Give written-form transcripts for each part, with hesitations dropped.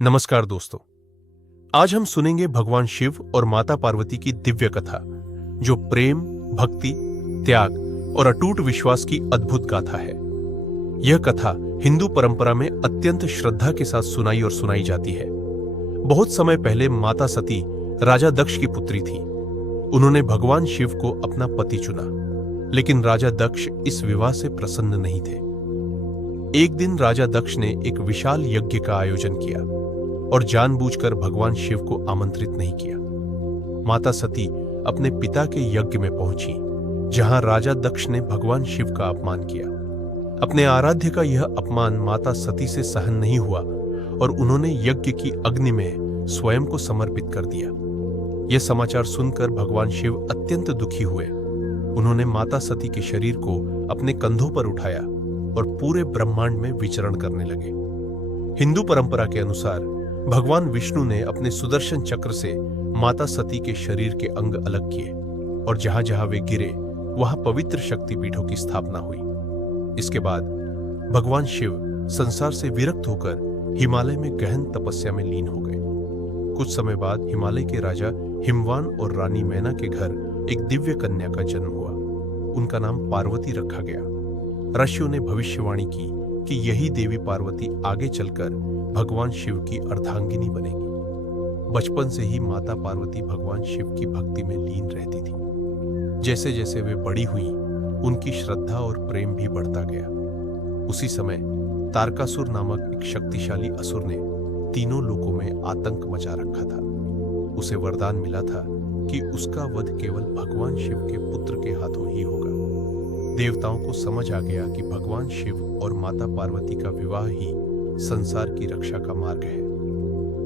नमस्कार दोस्तों। आज हम सुनेंगे भगवान शिव और माता पार्वती की दिव्य कथा, जो प्रेम, भक्ति, त्याग और अटूट विश्वास की अद्भुत गाथा है। यह कथा हिंदू परंपरा में अत्यंत श्रद्धा के साथ सुनाई और सुनाई जाती है। बहुत समय पहले माता सती राजा दक्ष की पुत्री थी। उन्होंने भगवान शिव को अपना पति चुना, लेकिन राजा दक्ष इस विवाह से प्रसन्न नहीं थे। एक दिन राजा दक्ष ने एक विशाल यज्ञ का आयोजन किया और जानबूझकर भगवान शिव को आमंत्रित नहीं किया। माता सती अपने पिता के यज्ञ में पहुंची, जहां राजा दक्ष ने भगवान शिव का अपमान किया। अपने आराध्य का यह अपमान माता सती से सहन नहीं हुआ और उन्होंने यज्ञ की अग्नि में स्वयं को समर्पित कर दिया। यह समाचार सुनकर भगवान शिव अत्यंत दुखी हुए। उन्होंने माता सती के शरीर को अपने कंधों पर उठाया और पूरे ब्रह्मांड में विचरण करने लगे। हिंदू परंपरा के अनुसार भगवान विष्णु ने अपने सुदर्शन चक्र से माता सती के शरीर के अंग अलग किए और जहां जहां वे गिरे वहां पवित्र शक्तिपीठों की स्थापना हुई। इसके बाद भगवान शिव संसार से विरक्त होकर हिमालय में गहन तपस्या में लीन हो गए। कुछ समय बाद हिमालय के राजा हिमवान और रानी मैना के घर एक दिव्य कन्या का जन्म हुआ। उनका नाम पार्वती रखा गया। ऋषियों ने भविष्यवाणी की कि यही देवी पार्वती आगे चलकर भगवान शिव की अर्धांगिनी बनेगी। बचपन से ही माता पार्वती भगवान शिव की भक्ति में लीन रहती थी। जैसे जैसे वे बड़ी हुई, उनकी श्रद्धा और प्रेम भी बढ़ता गया। उसी समय तारकासुर नामक एक शक्तिशाली असुर ने तीनों लोकों में आतंक मचा रखा था। उसे वरदान मिला था कि उसका वध केवल भगवान शिव के पुत्र के हाथों ही होगा। देवताओं को समझ आ गया कि भगवान शिव और माता पार्वती का विवाह ही संसार की रक्षा का मार्ग है।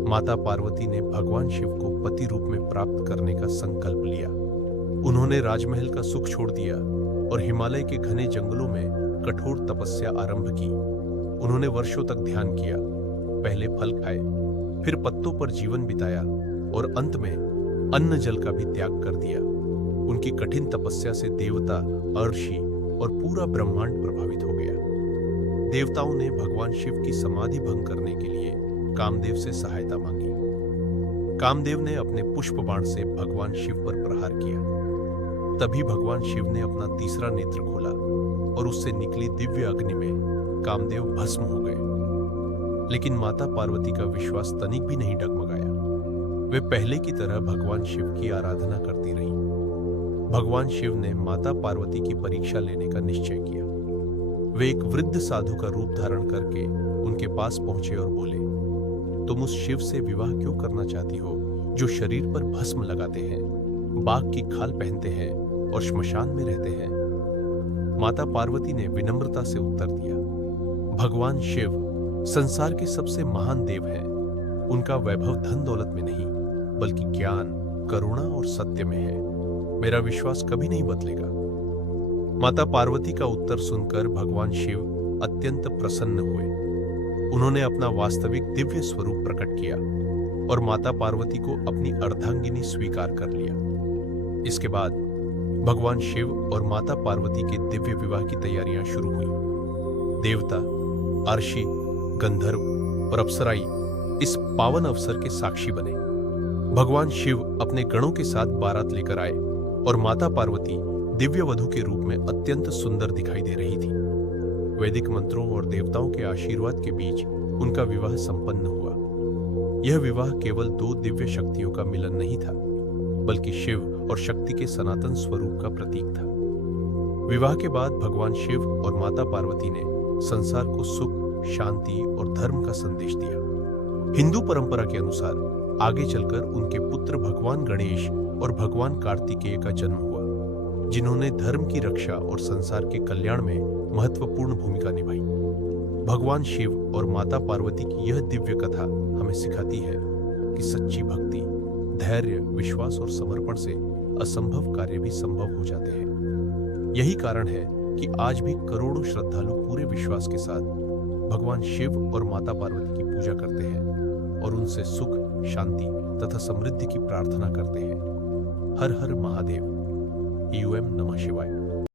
माता पार्वती ने भगवान शिव को पति रूप में प्राप्त करने का संकल्प लिया। उन्होंने राजमहल का सुख छोड़ दिया और हिमालय के घने जंगलों में कठोर तपस्या आरंभ की। उन्होंने वर्षों तक ध्यान किया, पहले फल खाए, फिर पत्तों पर जीवन बिताया और अंत में अन्न जल का भी त्याग कर दिया। उनकी कठिन तपस्या से देवता, अर्षि और पूरा ब्रह्मांड प्रभावित हो गया। देवताओं ने भगवान शिव की समाधि भंग करने के लिए कामदेव से सहायता मांगी। कामदेव ने अपने पुष्प बाण से भगवान शिव पर प्रहार किया। तभी भगवान शिव ने अपना तीसरा नेत्र खोला और उससे निकली दिव्य अग्नि में कामदेव भस्म हो गए। लेकिन माता पार्वती का विश्वास तनिक भी नहीं डगमगाया। वे पहले की तरह भगवान शिव की आराधना करती रहीं। भगवान शिव ने माता पार्वती की परीक्षा लेने का निश्चय किया। वे एक वृद्ध साधु का रूप धारण करके उनके पास पहुंचे और बोले, तुम उस शिव से विवाह क्यों करना चाहती हो जो शरीर पर भस्म लगाते हैं, बाघ की खाल पहनते हैं और श्मशान में रहते हैं? माता पार्वती ने विनम्रता से उत्तर दिया, भगवान शिव संसार के सबसे महान देव हैं। उनका वैभव धन दौलत में नहीं, बल्कि ज्ञान, करुणा और सत्य में है। मेरा विश्वास कभी नहीं बदलेगा। माता पार्वती का उत्तर सुनकर भगवान शिव अत्यंत प्रसन्न हुए। उन्होंने अपना वास्तविक दिव्य स्वरूप प्रकट किया और माता पार्वती को अपनी अर्धांगिनी स्वीकार कर लिया। इसके बाद भगवान शिव और माता पार्वती के दिव्य विवाह की तैयारियां शुरू हुई। देवता, अर्षि, गंधर्व और अप्सराई इस पावन अवसर के साक्षी बने। भगवान शिव अपने गणों के साथ बारात लेकर आए और माता पार्वती दिव्य वधू के रूप में अत्यंत सुंदर दिखाई दे रही थी। वैदिक मंत्रों और देवताओं के आशीर्वाद के बीच उनका विवाह संपन्न हुआ। यह विवाह केवल दो दिव्य शक्तियों का मिलन नहीं था, बल्कि शिव और शक्ति के सनातन स्वरूप का प्रतीक था। विवाह के बाद भगवान शिव और माता पार्वती ने संसार को सुख, शांति और धर्म का संदेश दिया। हिंदू परंपरा के अनुसार आगे चलकर उनके पुत्र भगवान गणेश और भगवान कार्तिकेय का जन्म हुआ, जिन्होंने धर्म की रक्षा और संसार के कल्याण में महत्वपूर्ण भूमिका निभाई। भगवान शिव और माता पार्वती की यह दिव्य कथा हमें सिखाती है कि सच्ची भक्ति, धैर्य, विश्वास और समर्पण से असंभव कार्य भी संभव हो जाते हैं। यही कारण है कि आज भी करोड़ों श्रद्धालु पूरे विश्वास के साथ भगवान शिव और माता पार्वती की पूजा करते हैं और उनसे सुख, शांति तथा समृद्धि की प्रार्थना करते हैं। हर हर महादेव। यूएम नमः शिवाय।